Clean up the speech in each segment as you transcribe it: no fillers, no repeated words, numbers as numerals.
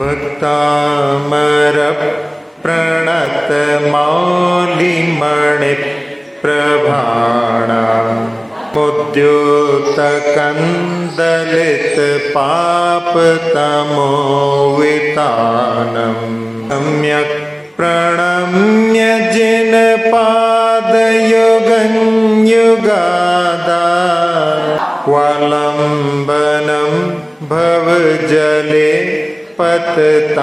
भक्तामरप्रणतमौलिमणिप्रभाणा मुद्योतकन्दलितपापतमोवितानं सम्यक् प्रणम्य जिनपादयुगं युगादावलम्बनं भवजले पतताञ्जनानां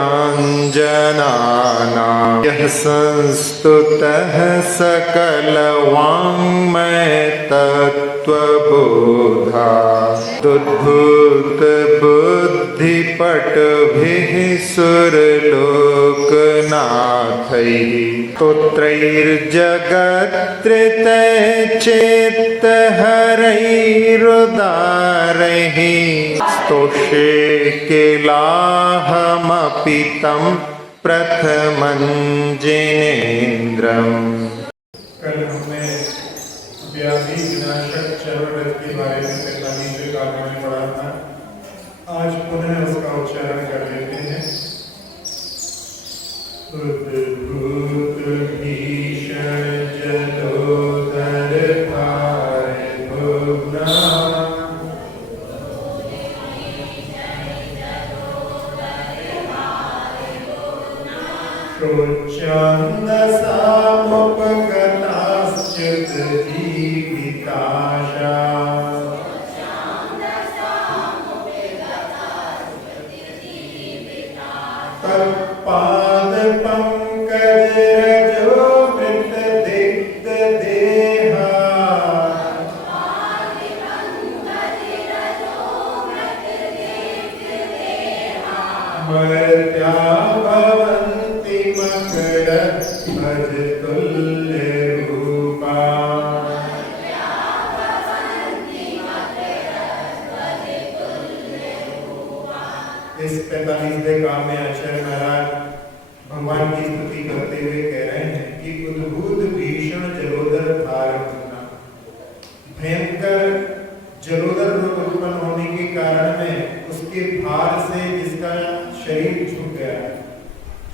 यः संस्तुतः सकलवाङ्मय तत्त्वबोधा दुद्भूतबुद्धिपटुभिः सुरलोकनाथैः स्तोत्रैर्जगत्कृतैश्चेत्तहरैरुदारैः स्तोष्ये किलाहमपि तं प्रथमं जिनेन्द्रम्। कल हमने व्याधि विनाशक चरवरज के बारे में 45वें काव्य में पढ़ा था। आज पुनः उसका उच्चारण कर लेते हैं। उद्भूत भीषण जलोदर भार भुवना शोच्यान्दसामुपगताश्चित जीविताशा तत्पादपङ्कजरजो मृतदिग्धदेहा मर्त्या भवन्ति मकर भजतुल्यरूपा। इस 45वें काव्य में आचार्य महाराज भगवान की स्तुति करते हुए कह रहे हैं कि उद्भूत भीषण जलोदर भार भुवना, भयंकर जलोदर रोग उत्पन्न होने के कारण में उसके भार से जिसका शरीर झुक गया।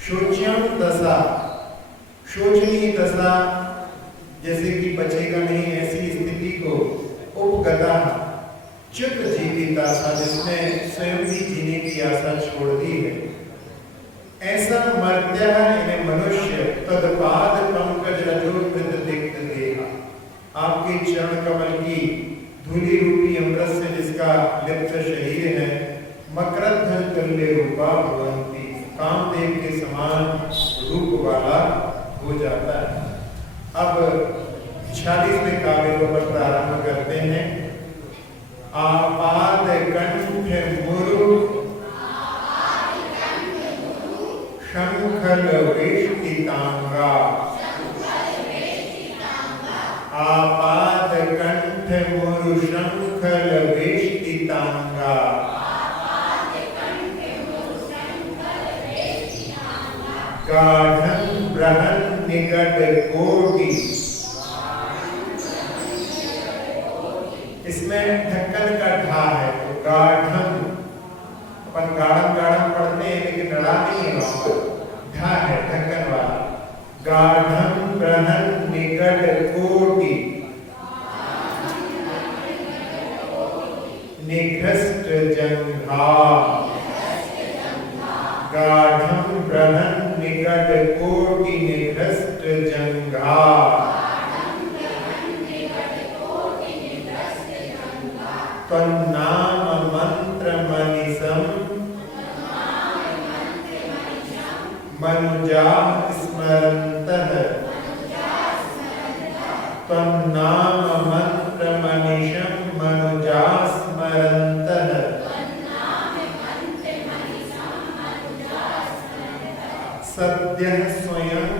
शोच्यम दशा, शोचनीय दशा, जैसे कि बचेगा नहीं ऐसी स्थिति को उपगता चित जीविता सा, जिसने स्वयं भी जीने की आशा छोड़ दी है, ऐसा मर्त्य यानी मनुष्य तदपाद पंकज रजोवृत दिग्ध देहा, आपके चरण कमल की धूलि रूपी अमृत से जिसका लिप्त शरीर है, मकरध्वज तुल्य रूपा भवन्ति, कामदेव के समान रूप वाला हो जाता है। अब 46वें काव्य को प्रारंभ करते हैं। आपाद कंठ मुरु शंखल वेष्टितांगा, आपाद कंठ मुरु शंखल वेष्टितांगा, गाढ़ं बृहन् निगड कोटि। इसमें ढक्कन का ढा है, तो गाढ़ं, अपन गाढ़ं गाढ़ं पढ़ते हैं लेकिन रड़ा नहीं है, वहां पर ढा है ढक्कन वाला। गाढ़ं बृहन् निगड कोटि निघ्रष्ट जंघा, गाढ़ं बृहन् निगड कोटि निघ्रष्ट जंघा, तन्नाम मंत्र मनिषं मनुजा स्मरन्तः, तन्नाम मंत्र मनिषं मनुजा स्मरन्तः, सद्यः स्वयं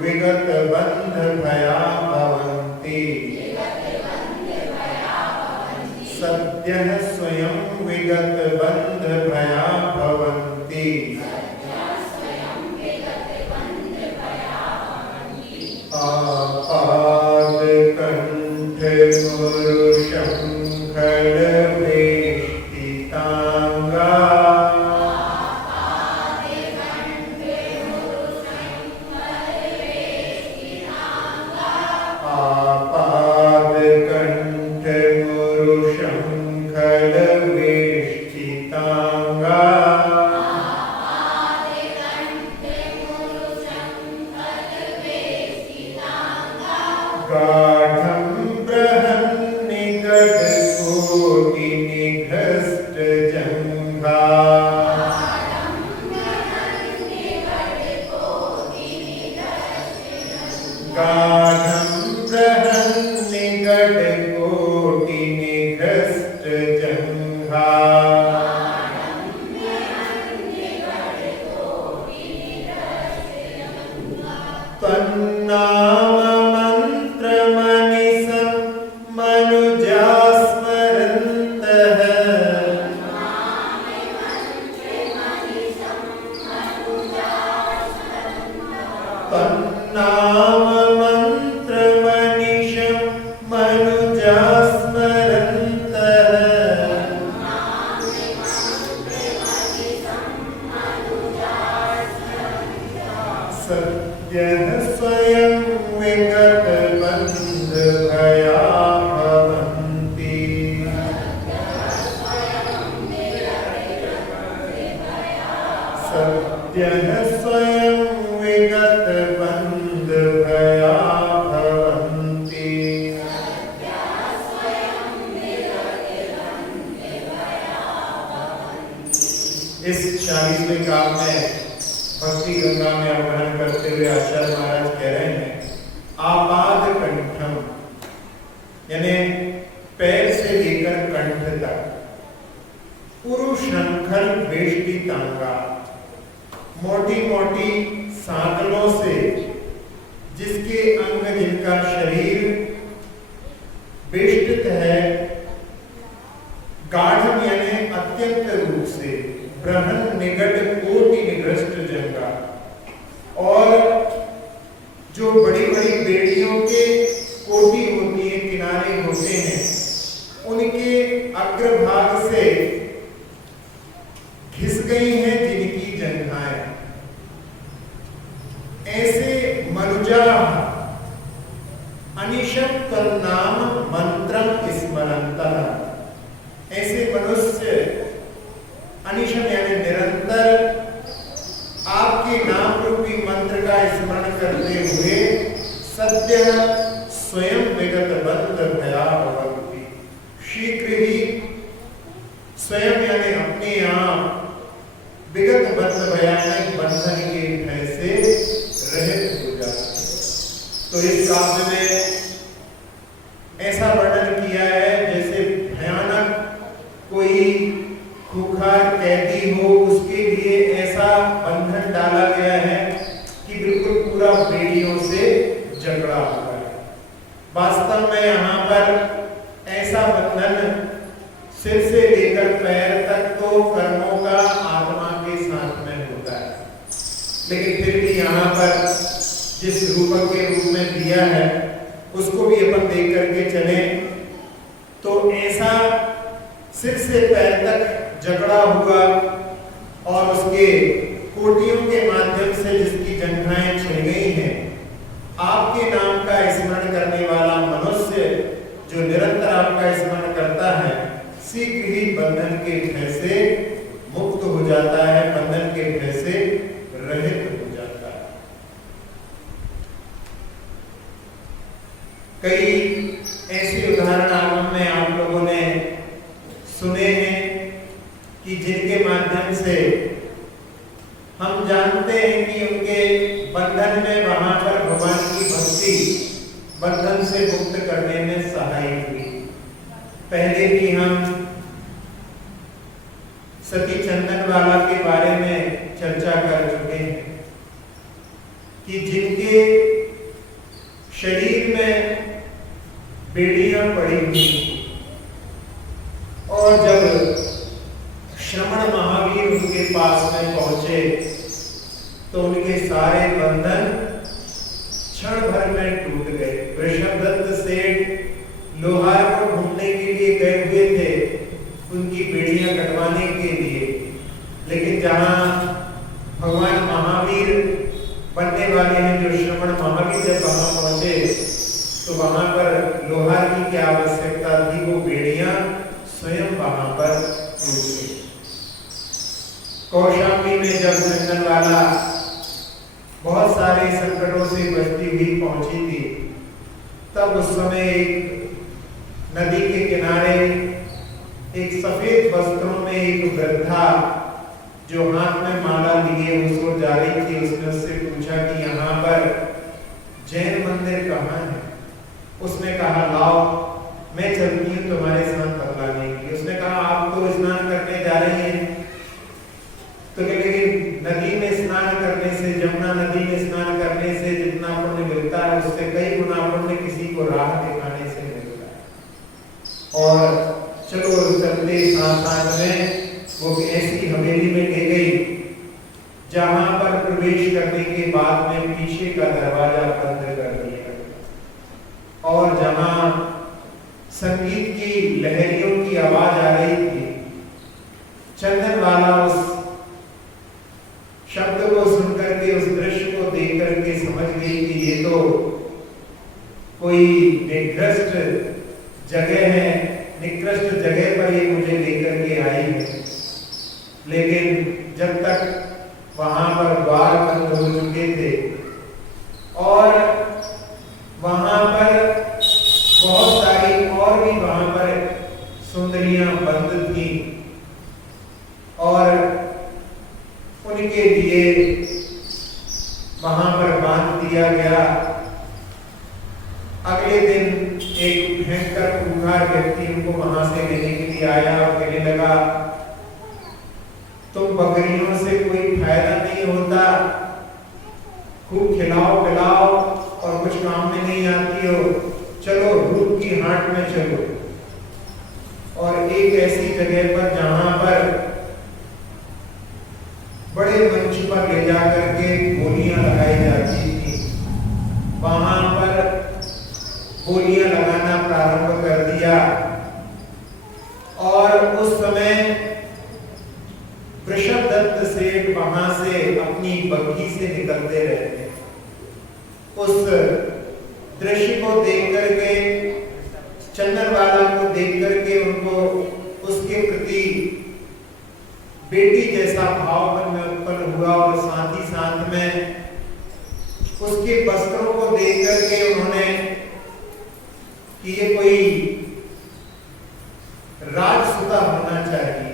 विगत बंध भया भवन्ति, सद्यः स्वयं विगत बंध भया भवन्ति। आपाद कंठ मुरु शंखल वेष्टितांगा, गाढं बृहन्निकटकोटिनिघष्टजङ्घा गाढं बृहन्निकटकोटिनिघष्टजङ्घा तन्नाममन्त्रमनिशं मनुजा स्मरन्तः तन्नाममन्त्रमनिशं मनुजा स्मरन्तः सद्यः स्वयं विगतबन्धभया भवन्ति सद्यः स्वयं विगतबन्धभया भवन्ति इस 40वें काव्य में भक्ति गंगा में अवतरण करते हुए आचार्य महाराज कह रहे हैं आपाद कंठम यानी पैर से लेकर कंठ तक पुरुषंखल वेष्टितांगा मोटी मोटी सांकलों से जिसके अंग जिनका शरीर वेष्टित है गाढ़म यानी अत्यंत रूप से बृहन निकट कोटि निघष्ट जंगा और जो बड़ी बड़ी बेड़ियों के कोटि होती है किनारे होते हैं उनके अग्रभाग से घिस गई हैं जिनकी जंघाएं ऐसे मनुजा अनिशम तन्नाम मंत्रम स्मरन्तः ऐसे मनुष्य अनिशम यानी निरंतर आपके नाम रूपी मंत्र का स्मरण करते हुए सत्य स्वयं विगत बंध भया भवन्ति शीघ्र ही स्वयं यानी अपने आप विगत बंध भयानक बंधन के भय से रहित हो जाते। तो इस काव्य में ऐसा वर्णन किया है जैसे भयानक कोई खूंखार कैदी हो उसके लिए ऐसा बंधन डाला गया है कि बिल्कुल पूरा बेड़ियों से जकड़ा हुआ है। वास्तव में यहाँ पर ऐसा बंधन सिर से लेकर पैर तक तो कर्मों का आत्मा के साथ में होता है, लेकिन फिर भी यहाँ पर जिस रूपक के रूप में दिया है उसको भी अपन देख करके चले तो ऐसा सिर से पैर तक जकड़ा हुआ और उसके कोटियों के माध्यम से जिसकी जंघाएं छिल गई हैं आपके नाम का स्मरण करने वाला मनुष्य जो निरंतर आपका स्मरण करता है शीघ्र ही बंधन के भय से मुक्त हो जाता है, बंधन के भय से रहित हो जाता है। कई ऐसे उदाहरण आगम में आप लोगों ने सुने हैं कि जिनके माध्यम से हम जानते हैं कि उनके बंधन में वहां पर भगवान की भक्ति बंधन से मुक्त करने में सहायक हुई। पहले भी हम सती चंदनवाला के बारे में चर्चा कर चुके हैं कि जिनके शरीर में बेड़ियां पड़ी हुई और जब श्रमण महावीर उनके पास में पहुंचे तो उनके सारे बंधन क्षण भर में टूट गए। वृषभदत्त सेठ लोहार को ढूंढने के लिए गए हुए थे उनकी बेड़ियां कटवाने के लिए, लेकिन जहां भगवान महावीर बनने वाले हैं जो श्रमण महावीर जब वहां पहुंचे तो वहां पर लोहार की क्या आवश्यकता थी, वो बेड़ियां स्वयं वहां पर टूट गई। कौशाम्बी में जब चंदनवाला बहुत सारे संकटों से बचती हुई पहुंची थी तब उस समय एक नदी के किनारे एक सफेद वस्त्रों में एक वृद्धा जो हाथ में माला लिए उस ओर जा रही थी, उसने उससे पूछा कि यहाँ पर जैन मंदिर कहाँ है? उसने कहा लाओ मैं चलती हूँ तुम्हारे साथ बतलाने के लिए। उसने कहा आप तो स्नान करने जा रही हैं, तो लेकिन नदी में स्नान करने से, जमुना नदी में स्नान करने से जितना पुण्य मिलता है उससे कई गुना पुण्य किसी को राह दिखाने से मिलता है। और चलो चलते साथ में वो ऐसी हवेली में ले गई जहां पर प्रवेश करने के बाद में पीछे का दरवाजा बंद कर दिया और जहां संगीत की लहरियों की आवाज आ रही थी। चंदन वाला उस शब्द को सुनकर के, उस दृश्य को देख करके समझ गई कि ये तो कोई निकृष्ट जगह है, निकृष्ट जगह पर ये मुझे लेकर के आई है। लेकिन जब तक वहां पर द्वार बंद हो चुके थे और वहां पर बहुत सारी और भी वहां पर सुंदरियां बंद थी और उनके लिए वहां पर बांध दिया गया। अगले दिन एक भयंकर खूंखार व्यक्ति उनको वहां से लेने के लिए आया और कहने लगा तुम बकरियों से कोई फायदा नहीं होता, खूब खिलाओ पिलाओ और कुछ काम में नहीं आती हो, चलो रूप की हाट में चलो। और एक ऐसी जगह पर जहां पर बड़े मंच पर ले जाकर के बोलियां लगाई जाती थी, वहां पर बोलियां लगाना प्रारंभ कर दिया। और उस समय वृषभदत्त सेठ वहां से अपनी बग्घी से निकलते रहते। उस दृश्य को देख करके, चंदन वाला को देख करके उनको उसके प्रति बेटी जैसा भाव मन में उत्पन्न हुआ और साथ ही साथ में उसके वस्त्रों को देख करके उन्होंने कि ये कोई राजसुता होना चाहिए,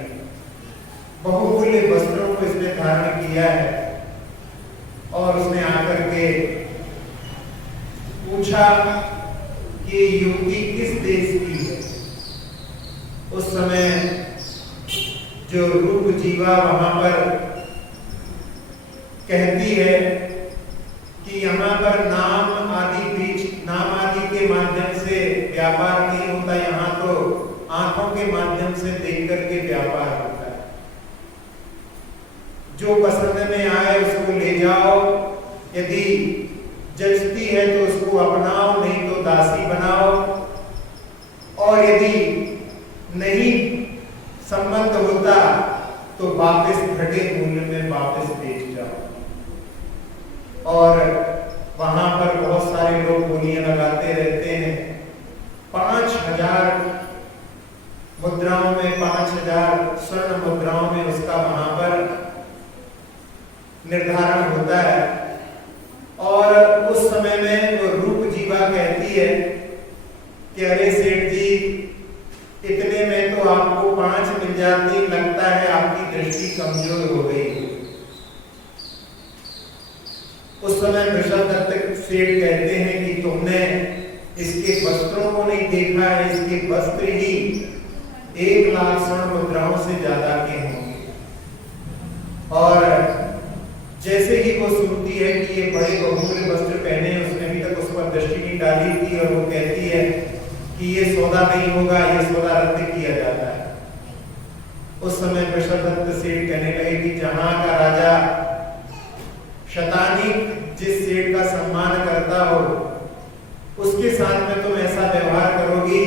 बहुमूल्य वस्त्रों को इसने धारण किया है। और उसने आकर के पूछा कि युवती किस देश की है। उस समय जो रूप जीवा वहां पर कहती है कि यहाँ पर नाम आदि के माध्यम से व्यापार नहीं होता, यहाँ तो आंखों के माध्यम से देख करके व्यापार होता है। जो पसंद में आए उसको ले जाओ, यदि जचती है तो उसको अपनाओ, नहीं तो दासी बनाओ, और यदि नहीं संबंध होता तो वापस घटे मूल्य में वापस बेच जाओ। और वहां पर बहुत सारे लोग बोलियां लगाते रहते हैं। 5000 मुद्राओं में, 5000 स्वर्ण मुद्राओं में उसका वहां पर निर्धारण होता है। और उस समय में वो रूप जीवा कहती है कि अरे सेठ जी, इतने में तो आपको 5 मिल जाती, लगता है आपकी दृष्टि कमजोर हो गई। उस समय वृषभदत्त सेठ कहते हैं कि तुमने इसके वस्त्रों को नहीं देखा है, इसके वस्त्र ही 1 लाख स्वर्ण मुद्राओं से ज्यादा के होंगे। और जैसे ही वो सुनती है कि ये बड़े बहुमूल्य वस्त्र पहने, उसने अभी तक उस पर दृष्टि नहीं डाली थी, और वो कहती है कि ये सौदा नहीं होगा, ये सौदा रद्द किया जाता है। उस समय वृषभदत्त सेठ कहने लगे कि जहां का राजा शतानीक जिस सेठ का सम्मान करता हो, उसके साथ में तुम ऐसा व्यवहार करोगी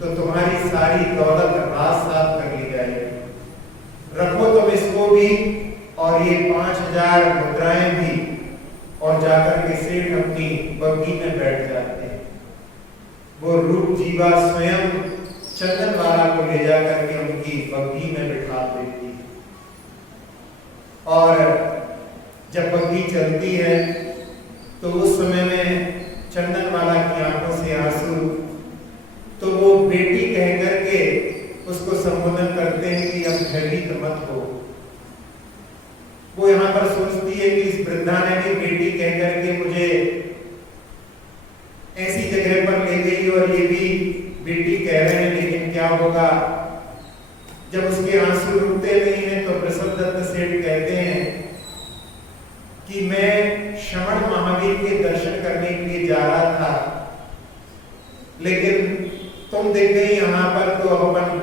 तो तुम्हारी सारी दौलत रात साथ कर ली जाएगी। रखो तुम इसको भी और ये 5000 मुद्राएं भी। और जाकर के सेठ अपनी बग्घी में बैठ जाते हैं। वो रूप जीवा स्वयं चंदन वाला को ले जाकर के उनकी बग्घी में बिठा देती है। और जब बग्घी चलती है तो उस समय में चंदनवाला की आंखों से आंसू, तो वो बेटी कह करके उसको संबोधन करते हैं कि अब भयभीत मत हो। वो यहाँ पर सोचती है कि इस वृद्धा ने भी बेटी कह करके मुझे ऐसी जगह पर ले गई और ये भी बेटी कह रहे हैं, लेकिन क्या होगा। जब उसके आंसू रुकते नहीं हैं तो वृषभदत्त सेठ कहते हैं कि मैं श्रवण महावीर के दर्शन करने के लिए जा रहा था, लेकिन तुम देख गई यहाँ पर, तो अब अपन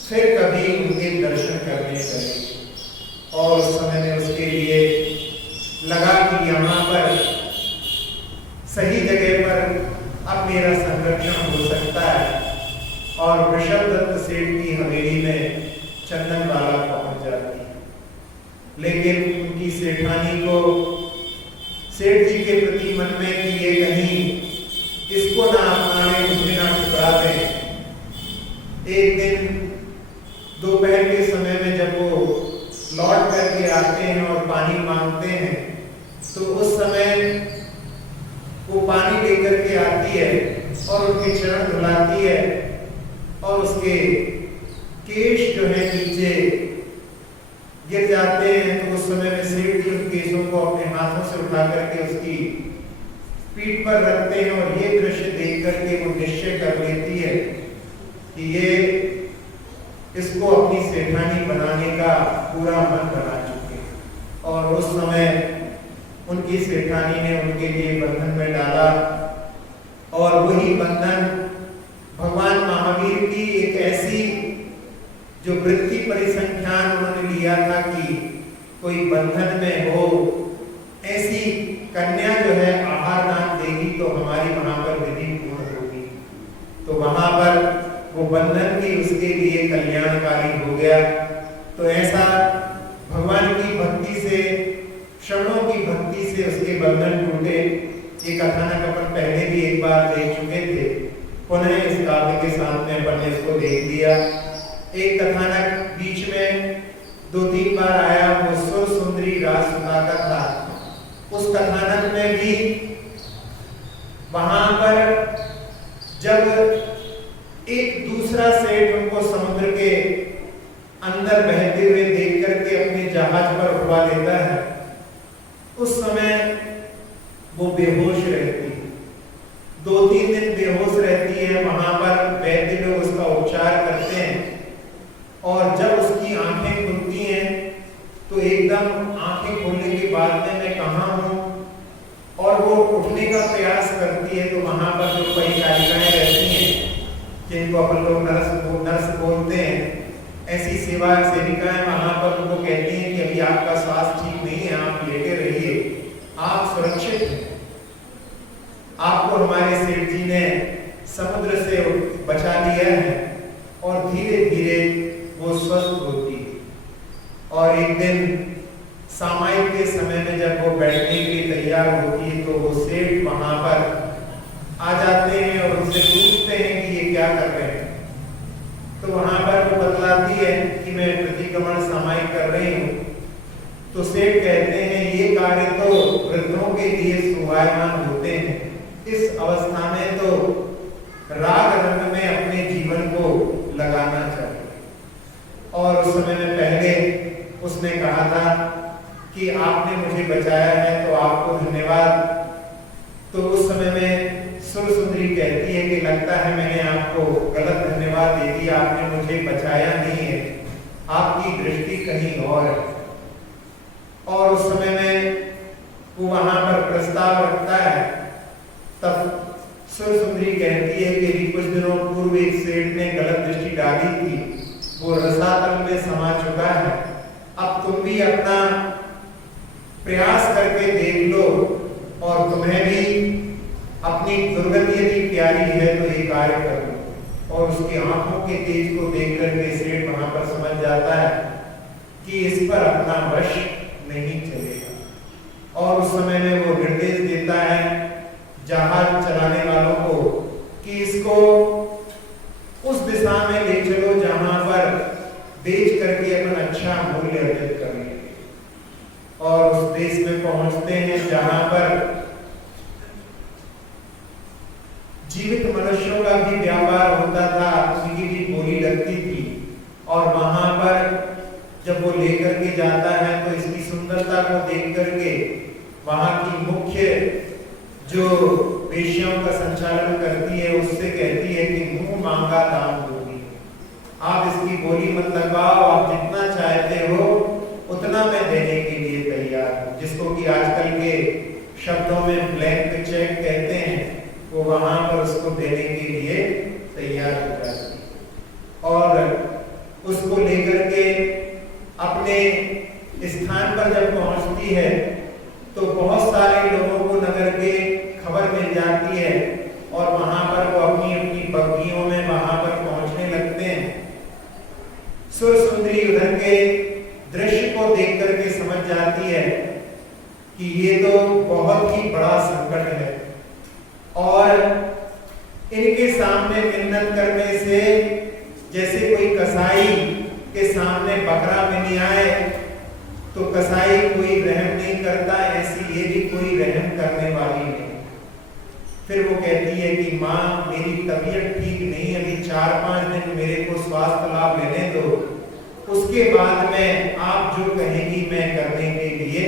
फिर कभी उनके दर्शन करने चले। और उस समय में उसके लिए लगा कि यहाँ पर सही जगह पर अब मेरा संरक्षण हो सकता है, और वृषभदत्त सेठ की हवेली में चंदनवाला पहुंच जाती है। लेकिन उनकी सेठानी को सेठ जी के प्रति मन में कि ये कहीं इसको ना अपनाने, मुझे ना ठुकरा दे। एक दिन दोपहर के समय में जब वो लौट करके आते हैं और पानी मांगते हैं, तो उस समय वो पानी लेकर के आती है और उनके चरण धुलाती है, और उसके केश जो है नीचे गिर जाते हैं। तो उस समय में सेठ जी उन केशों को अपने हाथों से उठा करके उसकी पीठ पर रखते हैं, और ये दृश्य देख करके वो निश्चय कर लेती है कि ये इसको अपनी सेठानी बनाने का पूरा मन बना चुके हैं। और उस समय उनकी सेठानी ने उनके लिए बंधन में डाला, और वही बंधन भगवान महावीर की एक ऐसी जो वृत्ति परिसंख्यान उन्होंने लिया था कि कोई बंधन में हो, ऐसी कन्या जो है आहार दान देगी तो हमारी वहां पर विधि पूर्ण होगी। तो वहां पर वो बंधन भी उसके लिए कल्याणकारी हो गया। तो ऐसा भगवान की भक्ति से, श्रवणों की भक्ति से उसके बंधन टूटे। ये कथानक अपन पहले भी एक बार देख चुके थे, पुनः इस काव्य के साथ में अपन ने इसको देख लिया। एक कथानक बीच में 2-3 बार आया, वो सुर सुंदरी राजसुता का था। उस कथानक में भी वहां पर जब एक दूसरा सेठ उनको समुद्र के अंदर बहते हुए देख करके अपने जहाज पर उठवा देता है, उस समय वो बेहोश रहती है, 2-3 दिन बेहोश रहती है। वहां पर वैद्य लोग उसका उपचार करते हैं, और जब उसकी आंखें खुलती हैं तो एकदम आंखें खोलने के बाद में मैं कहाँ हूँ, और वो उठने का प्रयास करती है। तो वहां पर जो परिचारिकाएं रहती हैं, जिनको अपन लोग नर्स बोलते हैं, ऐसी सेविकाएं वहां पर उनको कहती हैं कि अभी आपका स्वास्थ्य ठीक नहीं है, आप लेटे रहिए, आप सुरक्षित हैं, आपको हमारे सेठ जी ने समुद्र से बचा लिया है। और धीरे धीरे वो स्वस्थ होती है। और एक दिन सामायिक के समय में जब वो बैठने के लिए तैयार होती है, तो वो सेठ वहां पर आ जाते हैं और उनसे पूछते हैं कि ये क्या कर रहे हैं। तो वहां पर वो बतलाती है कि मैं प्रतिक्रमण सामायिक कर रही हूँ। तो सेठ कहते हैं ये कार्य तो वृद्धों के लिए शोभायमान होते हैं, इस अवस्था में तो राग रंग में अपने जीवन को लगाना चाहिए। और उस समय में पहले उसने कहा था कि आपने मुझे बचाया है, तो आपको धन्यवाद। तो उस समय में सुर सुंदरी कहती है कि लगता है मैंने आपको गलत धन्यवाद दे दिया, आपने मुझे बचाया नहीं है, आपकी दृष्टि कहीं और है। और उस समय में वो वहां पर प्रस्ताव रखता है। तब सुर सुंदरी कहती है कि कुछ दिनों पूर्व एक सेठ ने गलत दृष्टि डाली थी, वो रसातल में समा चुका है, अब तुम भी अपना प्रयास करके देख लो, और तुम्हें भी अपनी दुर्गति यदि प्यारी है तो ये कार्य कर लो। और उसकी आंखों के तेज को देख करके सेठ वहां पर समझ जाता है कि इस पर अपना वश नहीं चलेगा। और उस समय में वो निर्देश देता है जहाज चलाने वालों को कि इसको उस दिशा में ले चलो जहां पर बेच करके अपन अच्छा मूल्य अर्जित कर लेंगे। और उस देश में पहुंचते हैं जहां पर जब वो लेकर के जाता है तो इसकी सुंदरता को देख करके वहां की मुख्य जो वेश्याओं का संचालन करती है उससे कहती है कि मुंह मांगा दाम दूंगी, आप इसकी बोली मत लगाओ, आप जितना चाहते हो उतना मैं देने के लिए तैयार हूं। जिसको कि आजकल के शब्दों में ब्लैंक चेक कहते हैं, वो वहां पर उसको देने के लिए तैयार हो जाती है और उसको लेकर के अपने स्थान पर जब पहुंचती है तो बहुत सारे लोगों को नगर के खबर मिल जाती है और वहां पर वो अपनी अपनी बग्घियों में वहां पर पहुंचने लगते हैं। सुरसुंदरी उधर के दृश्य को देख करके समझ जाती है कि ये तो बहुत ही बड़ा संकट है और इनके सामने मिन्नत करने से जैसे कोई कसाई के सामने बकरा मिल आए तो कसाई कोई रहम नहीं करता, ऐसी ये भी कोई रहम करने वाली नहीं। फिर वो कहती है कि माँ मेरी तबीयत ठीक नहीं, अभी 4-5 दिन मेरे को स्वास्थ्य लाभ लेने दो, उसके बाद में आप जो कहेंगी मैं करने के लिए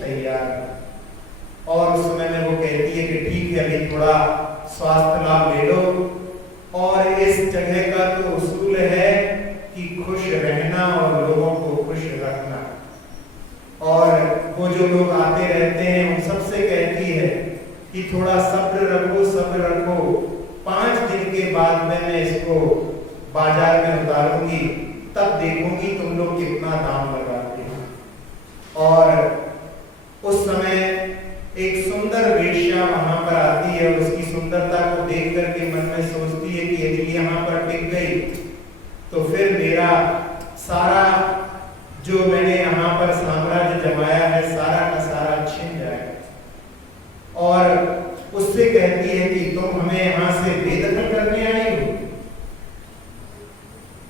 तैयार हूं। और उस समय में वो कहती है कि ठीक है अभी थोड़ा स्वास्थ्य लाभ ले लो और इस जगह का तो उसूल है कि खुश रहना और लोगों को खुश रखना। और वो जो लोग आते रहते हैं उन सबसे कहती है कि थोड़ा सब्र रखो, 5 दिन के बाद में मैं इसको बाजार में उतारूंगी, तब देखूंगी तुम लोग कितना दाम लगाते हो। और उस समय एक सुंदर वेश्या वहां पर आती है, उसकी सुंदरता को देख करके मन में सोचती है कि यदि यहाँ पर टिक गई तो फिर मेरा सारा जो मैंने यहाँ पर साम्राज्य जमाया है सारा का सारा छिन जाएगा। और उससे कहती है कि तुम हमें यहाँ से बेदखल करने आई हो।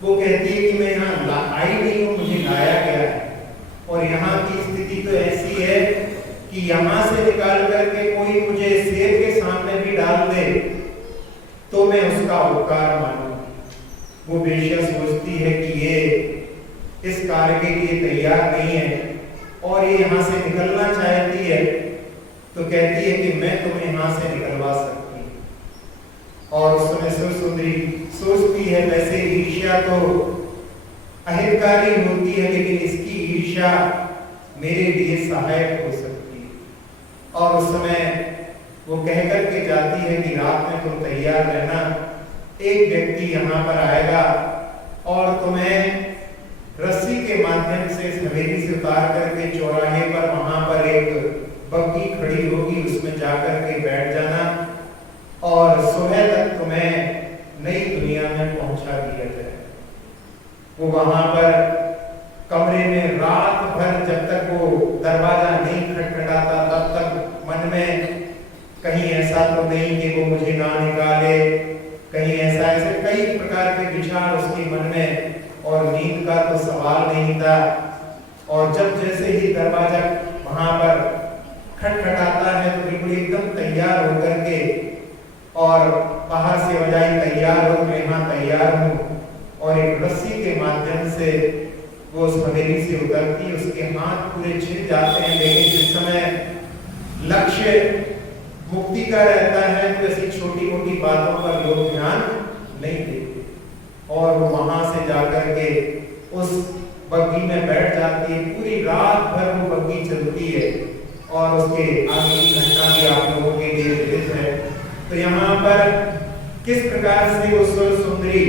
वो कहती है कि मैं यहाँ आई नहीं हूँ, मुझे लाया गया है और यहाँ की स्थिति तो ऐसी है कि यहाँ से निकाल करके कोई मुझे शेर के सामने भी डाल दे तो मैं उसका उपकार मानूंगी। वो वेश्या सोचती है कि ये इस कार्य के लिए तैयार नहीं है और ये यहाँ से निकलना चाहती है, तो कहती है कि मैं तुम्हें यहाँ से निकलवा सकती हूँ। और उस समय सुरसुंदरी सोचती है वैसे ईर्ष्या तो अहितकारी होती है लेकिन इसकी ईर्ष्या मेरे लिए सहायक हो सकती है। और उस समय वो कह करके जाती है कि रात में तुम तैयार रहना, एक व्यक्ति यहाँ पर आएगा और तुम्हें रस्सी के माध्यम से इस हवेली से उतार करके चौराहे पर वहां पर एक बग्घी खड़ी होगी, उसमें जाकर के बैठ जाना और सुबह तक तुम्हें नई दुनिया में पहुंचा दिया जाए। वो वहां पर कमरे में रात भर जब तक वो दरवाजा नहीं खटखटाता तब तक मन में कहीं ऐसा तो नहीं कि वो मुझे ना निकाले, कहीं ऐसा, ऐसे कई प्रकार के विचार उसके मन में, और नींद का तो सवाल नहीं था। और जब जैसे ही दरवाजा वहां पर खटखटाता है तो बिल्कुल एकदम तैयार होकर के और बाहर से बजाई तैयार हो, मैं यहाँ तैयार हूँ, और एक रस्सी के माध्यम से वो उस हवेली से उतरती, उसके हाथ पूरे छिल जाते हैं। लेकिन जिस समय लक्ष्य मुक्ति का रहता है तो ऐसी छोटी मोटी बातों पर लोग ध्यान नहीं देते और वो वहां से जाकर के उस बग्घी में बैठ जाती है। पूरी रात भर वो बग्घी चलती है और उसके आगे की घटना भी आप लोगों के लिए विदित है। तो यहाँ पर किस प्रकार से वो सुरसुंदरी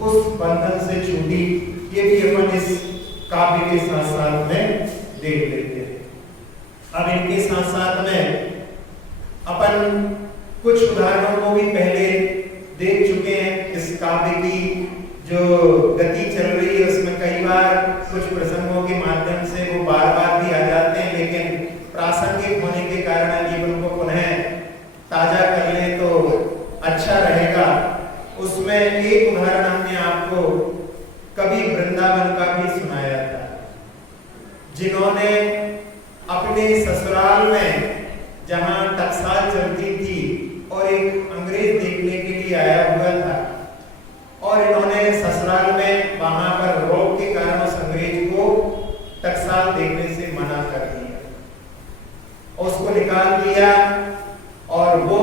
उस बंधन से छूटी, ये भी अपन इस काव्य के साथ साथ में देख लेते हैं। अब इनके साथ साथ में अपन कुछ उदाहरणों को भी पहले देख चुके हैं। इस काव्य की जो गति चल रही है उसमें कई बार कुछ प्रसंगों के माध्यम से वो बार बार भी आ जाते हैं, लेकिन प्रासंगिक होने के कारण जीवन को पुनः ताजा कर ले तो अच्छा रहेगा। उसमें एक उदाहरण हमने आपको कभी वृंदावन का भी सुनाया था, जिन्होंने अपने ससुराल में जहां टकसाल चलती थी और एक अंग्रेज देखने के लिए आया हुआ था, और इन्होंने ससुराल में वहां पर रोग के कारण उस अंग्रेज को दिया और वो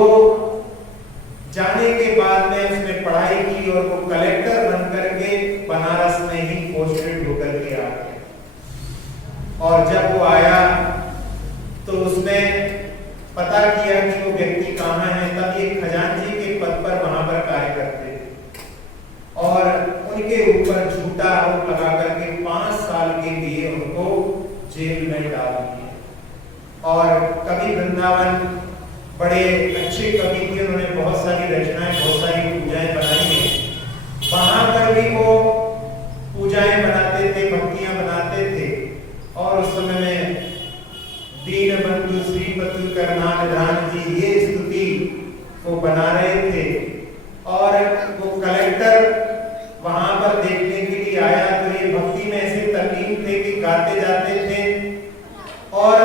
जाने के बाद में उसने पढ़ाई की और वो कलेक्टर बन करके बनारस में ही पोस्टेड होकर के आ गया। और जब वो आया तो उसने पता किया कि वो व्यक्ति कहाँ है। तब ये खजांची के पद पर वहां पर कार्य करते थे और उनके ऊपर झूठा आरोप लगा करके 5 साल के लिए उनको जेल में डाल दिया। और कवि वृंदावन बड़े अच्छे कवि थे, उन्होंने बहुत सारी रचनाएं, बहुत सारी पूजाएं बनाई हैं। वहां पर भी वो पूजाएं बनाते थे, भक्तियां बनाते थे और उस समय में दीन बंधु श्रीपति करनाल निधान जी ये स्तुति वो बना रहे थे। और वो कलेक्टर वहां पर देखने के लिए आया तो ये भक्ति में ऐसे तल्लीन थे कि गाते जाते थे और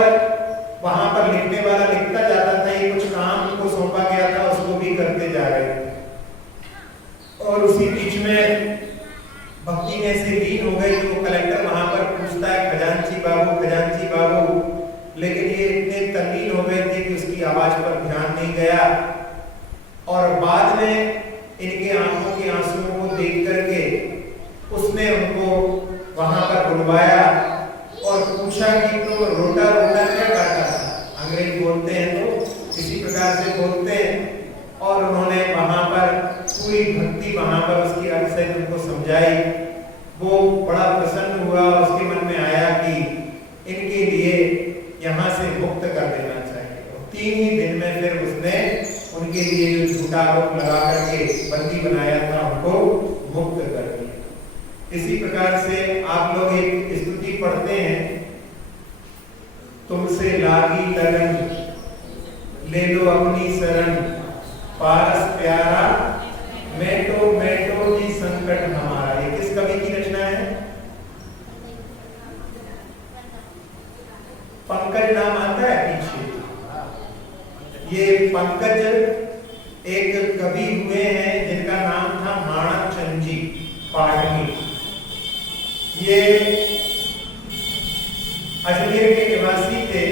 वहां पर लिखने वाला लिखता जाता था। ये कुछ काम उनको सौंपा गया था, उसको भी करते जा रहे थे। और उसी बीच में भक्ति में ऐसे लीन हो गई कि वो कलेक्टर वहां पर पूछता है खजांची बाबू, लेकिन ये इतने तल्लीन हो गए थे कि उसकी आवाज पर ध्यान नहीं गया। और बाद में इनके आंखों के आंसुओं को देख करके उसने उनको वहां पर बुलवाया और पूछा कि तो रोटा क्या करता था। अंग्रेज बोलते हैं तो इसी प्रकार से बोलते हैं। और उन्होंने वहां पर पूरी भक्ति वहां पर उसकी अक्सर उनको समझाई। वो बड़ा प्रसन्न हुआ, उसके मन में आया कि इनके लिए यहाँ से मुक्त कर देना चाहिए। और 3 ही दिन में फिर उसने उनके लिए जो झूठा आरोप लगा करके बंदी बनाया था उनको मुक्त कर दिया। इसी प्रकार से आप लोग एक स्तुति पढ़ते हैं, तुमसे लागी लगन ले लो अपनी शरण, पारस प्यारा मेटो जी संकट हमारा। ये किस कवि की रचना है? पंकज नाम आता है पीछे। ये पंकज एक कवि हुए हैं जिनका नाम था माणकचंद जी पाटनी। ये अजमेर के निवासी थे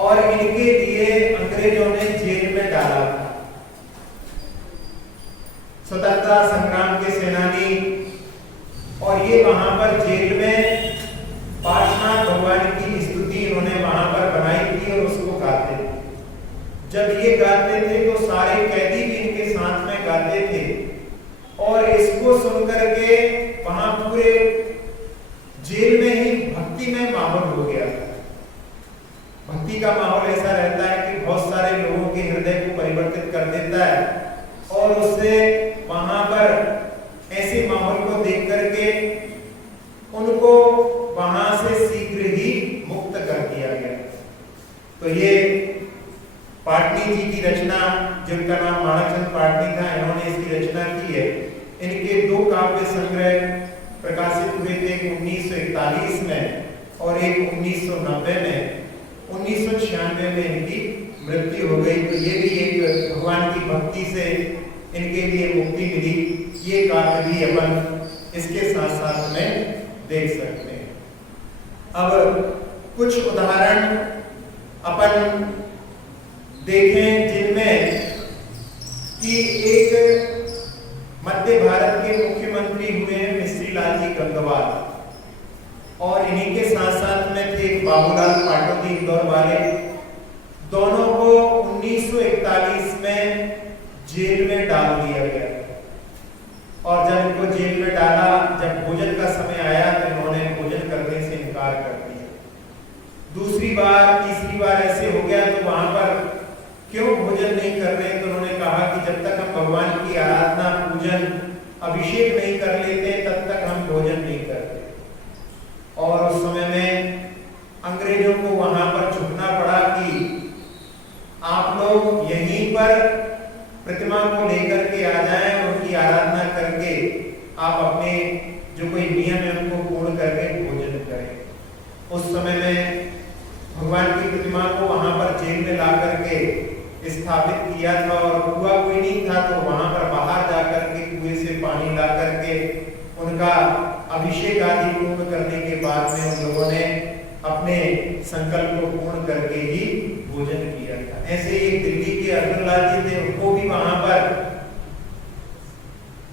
और इनके लिए अंग्रेजों ने जेल में डाला था। स्वतंत्रता संग्राम के सेनानी, और ये वहां पर जेल में पार्श्वनाथ भगवान की स्तुति उन्होंने वहां पर बनाई थी और उसको गाते थे। जब ये गाते थे तो सारे कैदी भी इनके साथ में गाते थे और इसको सुनकर के वहां पूरे जेल में ही भक्ति में माहौल हो गया था। भक्ति का माहौल ऐसा रहता है कि बहुत सारे लोगों के हृदय को परिवर्तित कर देता है और उससे वहां पर ऐसे माहौल को देख करके उनको वहां से शीघ्र ही मुक्त कर दिया गया। तो ये पाटनी जी की रचना, जिनका नाम माणकचंद पाटनी था, इन्होंने इसकी रचना की है। इनके 2 काव्य संग्रह प्रकाशित हुए थे, 1941 में और एक 1990 में। 1996 में इनकी मृत्यु हो गई। तो ये भी एक भगवान की भक्ति से इनके लिए मुक्ति मिली। ये काव्य भी अपन इसके साथ साथ में देख सकते हैं। अब कुछ उदाहरण अपन देखें जिनमें कि एक मध्य भारत के मुख्यमंत्री हुए हैं मिश्री लाल जी गंगवार और इन्हीं के साथ साथ में थे बाबूलाल पाटोदी इंदौर वाले। दोनों को 1941 में जेल में डाल दिया गया और जब इनको जेल में डाला, जब भोजन का समय आया तो इन्होंने भोजन करने से इनकार कर दिया। दूसरी बार, तीसरी बार ऐसे हो गया तो वहां पर क्यों भोजन नहीं कर रहे? तो उन्होंने कहा कि जब तक हम भगवान की आराधना, पूजन, अभिषेक नहीं कर लेते तब तक हम भोजन नहीं करते। और उस समय में अंग्रेजों को वहां पर झुकना पड़ा कि आप लोग यहीं पर प्रतिमा को लेकर के आ जाएं और उनकी आराधना करके आप अपने जो कोई नियम है उनको पूर्ण करके भोजन करें। उस समय में भगवान की प्रतिमा को वहां पर जेल में ला करके स्थापित किया था और कुआं कोई नहीं था तो वहां पर बाहर जाकर के कुएं से पानी ला करके उनका अभिषेक आदि पूर्ण करने के बाद में उन लोगों ने अपने संकल्प को पूर्ण करके ही भोजन था। ऐसे ही एक दिल्ली के अर्जुनलाल जी थे, उनको भी वहां पर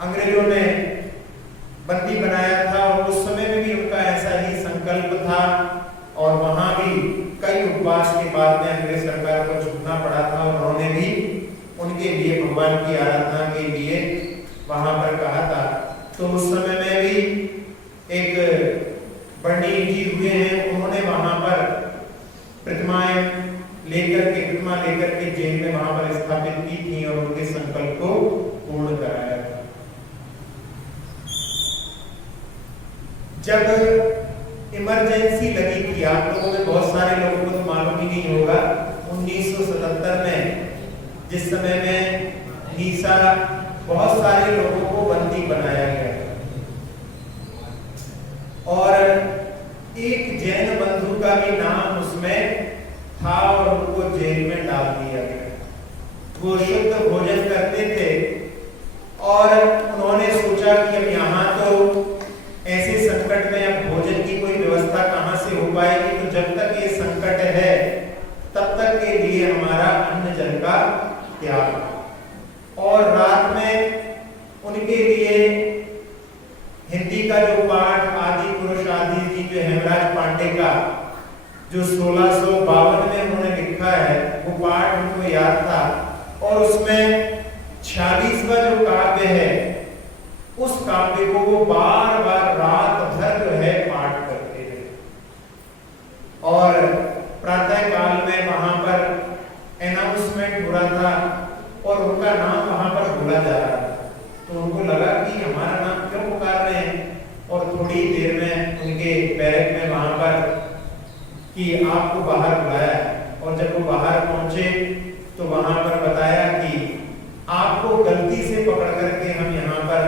अंग्रेजों ने बंदी बनाया था और उस समय में भी उनका ऐसा ही संकल्प था और वहां भी कई उपवास के बाद में अंग्रेज सरकार को झुकना पड़ा था और उन्होंने भी उनके लिए भगवान की आराधना के लिए वहां पर कहा था। तो उस समय में भी एक पंडित जी हुए हैं, उन्होंने वहां पर प्रतिमा लेकर के जेल में वहां पर स्थापित की थी और उनके संकल्प को पूर्ण कराया था। जब इमरजेंसी लगी थी, आप लोगों में बहुत सारे लोगों को तो मालूम ही नहीं होगा, 1977 में जिस समय में नीसा बहुत सारे लोगों को बंदी बनाया गया और एक जैन बंधु का भी नाम उसमें था और उनको जेल में डाल दिया गया। वो शुद्ध भोजन करते थे और उन्होंने सोचा कि अब यहाँ तो ऐसे संकट में अब भोजन की कोई व्यवस्था कहाँ से हो पाएगी, तो जब तक ये संकट है तब तक के लिए हमारा अन्न जल का त्याग। और रात में उनके लिए हिंदी का जो पाठ आदि पुरुष आदि जी जो हेमराज पांडे का जो 1652 में उन्होंने लिखा है, वो पाठ उनको याद था और उसमें 46वां जो काव्य है उस काव्य को वो बार बार रात भर जो है पाठ करते थे और प्रातः काल में वहां पर अनाउंसमेंट हो रहा था और उनका नाम वहां पर बोला जा रहा था। तो उनको लगा कि हमारा नाम क्यों पुकार रहे हैं और थोड़ी देर में उनके बैरक में वहां पर कि आपको बाहर बुलाया और जब वो बाहर पहुंचे तो वहां पर बताया कि आपको गलती से पकड़ करके हम यहाँ पर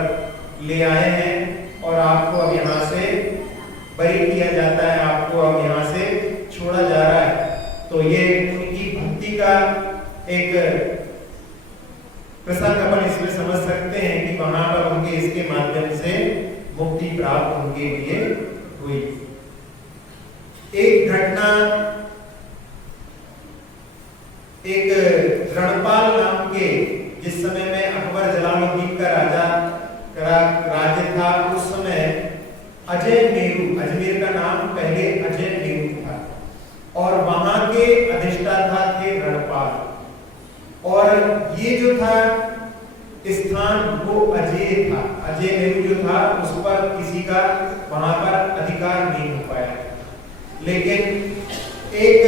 ले आए हैं और आपको अब यहाँ से बरी किया जाता है, आपको अब यहाँ से छोड़ा जा रहा है। तो ये उनकी भक्ति का एक प्रसंग अपन इसमें समझ सकते हैं कि वहां पर उनके इसके माध्यम से मुक्ति प्राप्त उनके लिए हुई। एक घटना एक रणपाल नाम के, जिस समय में अकबर जलालुद्दीन का राज्य था, उस समय अजय मेरू, अजमेर का नाम पहले अजय मेरू था और वहां के अधिष्ठाता थे रणपाल और ये जो था स्थान वो अजय था। अजय मेरू जो था उस पर किसी का वहां पर अधिकार नहीं हो पाया, लेकिन एक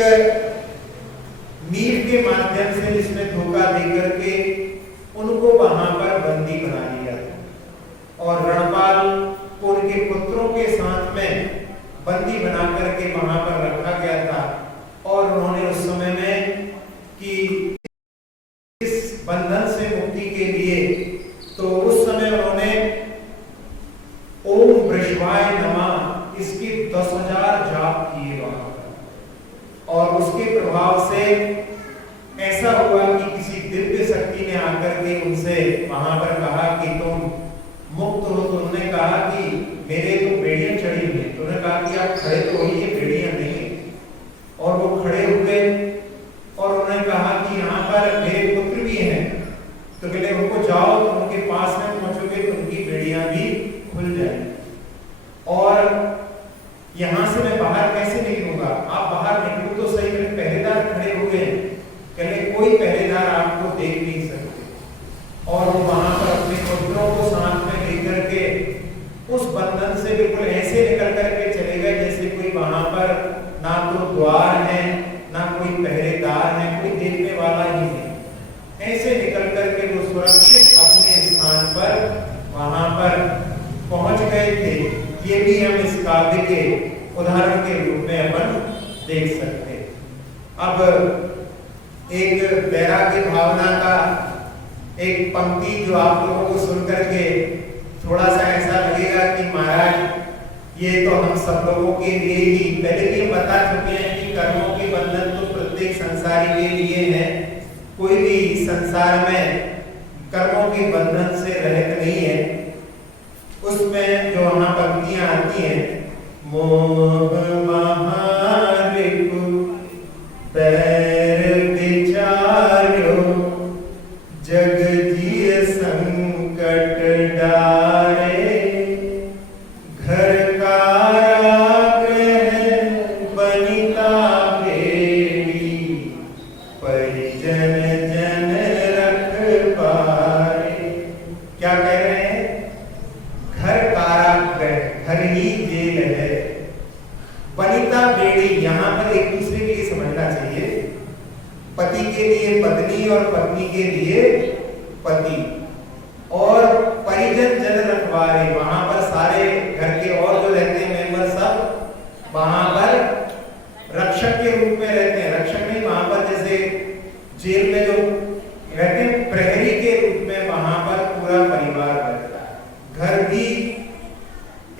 मीर के माध्यम से जिसमें धोखा देकर के उनको वहां पर बंदी बना लिया और रणपाल को उनके पुत्रों के साथ में बंदी बना करके वहां पर रखा गया था और उन्होंने उस समय में कि इस बंधन से मुक्ति के लिए तो उस समय उन्होंने ओम वृषभाय नमः इसके 10,000 जाप किए वहां पर और उसके प्रभाव से ऐसा हुआ कि किसी दिव्य शक्ति ने आकर के उनसे वहां पर कहा कि तुम मुक्त हो। तो उन्होंने कहा कि मेरे तो बेड़ियां चढ़ी हुई हैं। तो उन्होंने कहा कि आप खड़े तो होइए, बेड़ियां नहीं है। और वो खड़े हुए और उन्होंने कहा कि यहाँ पर मेरे पुत्र भी हैं, तो कहले उनको जाओ, तो उनके पास में पहुंचोगे तो उनकी बेड़ियां भी खुल जाएंगी और यहाँ से मैं बाहर कैसे निकलूंगा, आप बाहर निकलो तो सही, मेरे पहरेदार खड़े हुए हैं। कहले कोई पहरेदार आपको देख नहीं सकते। और वो वहां पर अपने पुत्रों को साथ में लेकर के उस बंधन से बिल्कुल ऐसे निकल करके चले गए जैसे कोई वहां पर ना तो द्वार है ना कोई पहरेदार है, कोई देखने वाला ही नहीं। ऐसे निकल करके वो सुरक्षित अपने स्थान पर वहां पर पहुंच गए थे। ये भी हम इस काव्य के उदाहरण के रूप में अपन देख सकते हैं। अब एक वैराग्य भावना का एक पंक्ति जो आप लोगों को सुनकर के थोड़ा सा ऐसा लगेगा कि महाराज ये तो हम सब लोगों के लिए ही, पहले भी बता चुके हैं कि कर्मों के बंधन तो प्रत्येक संसारी के लिए है। कोई भी संसार में कर्मों के बंधन से रहित नहीं है। उसमें जो वहां पंक्तियां आती हैं, मोह महारिपु पैर विचार जन जन रखवारे। क्या कह रहे हैं? घर कारागृह, घर ही जेल है। वनिता बेड़ी, यहाँ पर एक दूसरे के लिए समझना चाहिए। पति के लिए पत्नी और पत्नी के लिए पति। और परिजन जन रखवारे, वहां पर सारे घर के और जो रहते हैं मेंबर सब वहां पर रक्षक के रूप में रहते हैं। रक्षक नहीं, वहां पर जैसे जेल में जो रहते हैं प्रहरी के रूप में वहां पर पूरा परिवार रहता है। घर भी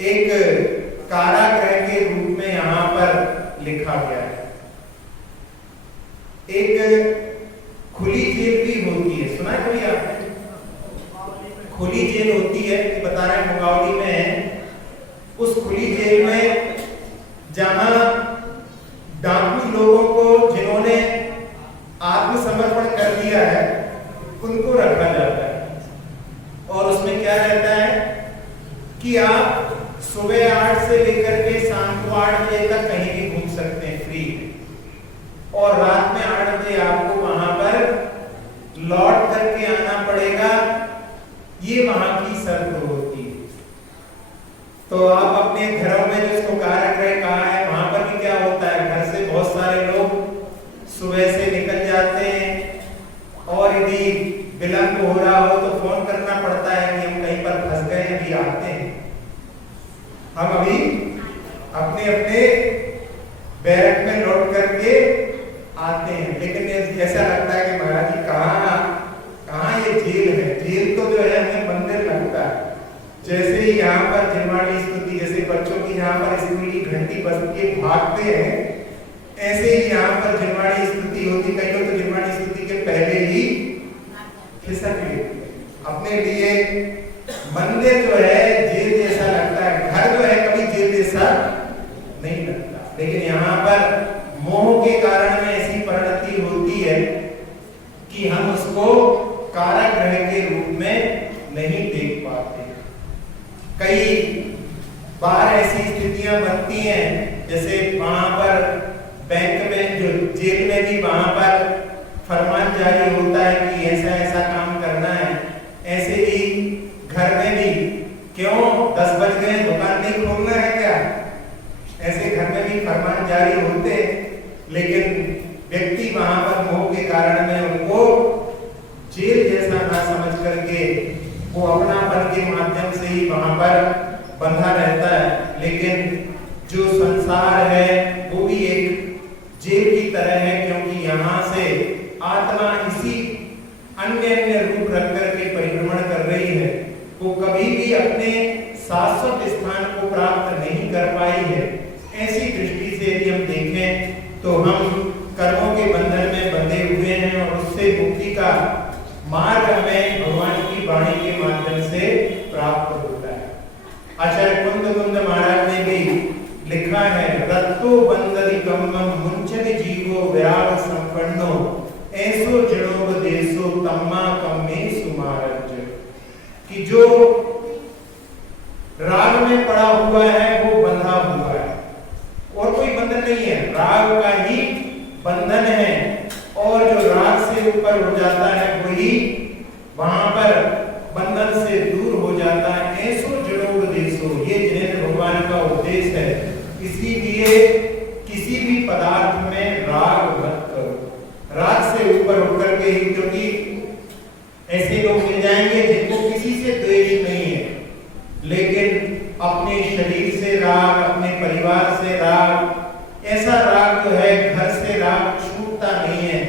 एक कारागृह के रूप में यहाँ पर लिखा गया है। एक खुली जेल भी होती है, सुना है कभी आपने? खुली जेल होती है, बता रहे हैं मुंगावली में है। उस खुली जेल में जहां डाकू लोगों को जिन्होंने आत्मसमर्पण कर दिया है उनको रखा जाता है। और उसमें क्या रहता है कि आप सुबह 8 से लेकर के शाम को 8 बजे तक कहीं भी घूम सकते हैं फ्री, और रात में 8 बजे आपको वहां पर लौट करके आना पड़ेगा। ये वहां की शर्त होती है। तो आप अपने घरों में जो इसको कारागृह कहा है, वहां पर भी क्या होता है, घर से बहुत सारे लोग सुबह से निकल जाते हैं और यदि विलंब हो रहा हो तो फोन करना पड़ता है कि हम कहीं पर फंस गए, अभी आते हैं। हम अभी अपने अपने बैरक में लौट करके आते हैं। लेकिन ऐसा लगता है कि महाराज जी कहाँ ये जेल है? जेल तो जो है हमें मंदिर लगता है। जैसे ही यहाँ पर जिनवाणी स्तुति, जैसे बच्चों की यहाँ पर स्कूल की घंटी बजती है भागते हैं, ऐसे ही यहाँ पर जिनवाणी स्तुति होती। कई लोग तो जिनवाणी स्तुति के पहले ही खिसक लेते अपने लिए। मंदिर जो है जेल जैसा लगता है, घर जो है कभी जेल जैसा नहीं लगता। लेकिन यहाँ पर मोह के कारण में ऐसी परिणति होती है कि हम उसको कारागृह के रूप में नहीं देख पाते। कई बार ऐसी स्थितियां बनती हैं, जैसे वहां पर बैंक में जो जेल में भी वहां पर फरमान जारी होता है कि ऐसा ऐसा काम करना है। ऐसे ही घर में भी, क्यों 10 बज गए दुकान नहीं खोलना है क्या? ऐसे घर में भी फरमान जारी होते, लेकिन व्यक्ति वहां पर मोह के कारण में उनको जेल जैसा ना समझ करके वो अपनापन के माध्यम से ही वहां पर बंधा रहता है। लेकिन जो संसार है वो भी एक जेल की तरह है, क्योंकि यहाँ से आत्मा इसी अन्य रूप रख करके परिभ्रमण कर रही है। वो कभी भी अपने शाश्वत स्थान को प्राप्त नहीं कर पाई है। ऐसी दृष्टि से यदि हम देखें तो हम कर्मों के बंधन में बंधे हुए हैं और उससे मुक्ति का मार्ग हमें भगवान की वाणी के माध्यम से प्राप्त होता है। आचार्य कुंद महाराज ने भी लिखा है, रत्तो बंदरि कम्मम मुंचन जीवो विराग संपन्नो ऐसो जड़ोपदेशो तम्मा कम्मे सुमारज। कि जो राग में पड़ा हुआ है वो बंधा हुआ है, और कोई बंधन नहीं है, राग का ही बंधन है। और जो राग से ऊपर हो जाता है वही वहां पर बंधन से दूर हो जाता है। ऐसो जड़ोपदेशो, ये जिनेन्द्र भगवान का उपदेश है। इसीलिए किसी भी पदार्थ में राग मत करो, राग से ऊपर होकर के ही, क्योंकि ऐसे लोग मिल जाएंगे जिनको किसी से द्वेष नहीं है, लेकिन अपने शरीर से राग, अपने परिवार से राग, ऐसा राग जो है घर से राग छूटता नहीं है।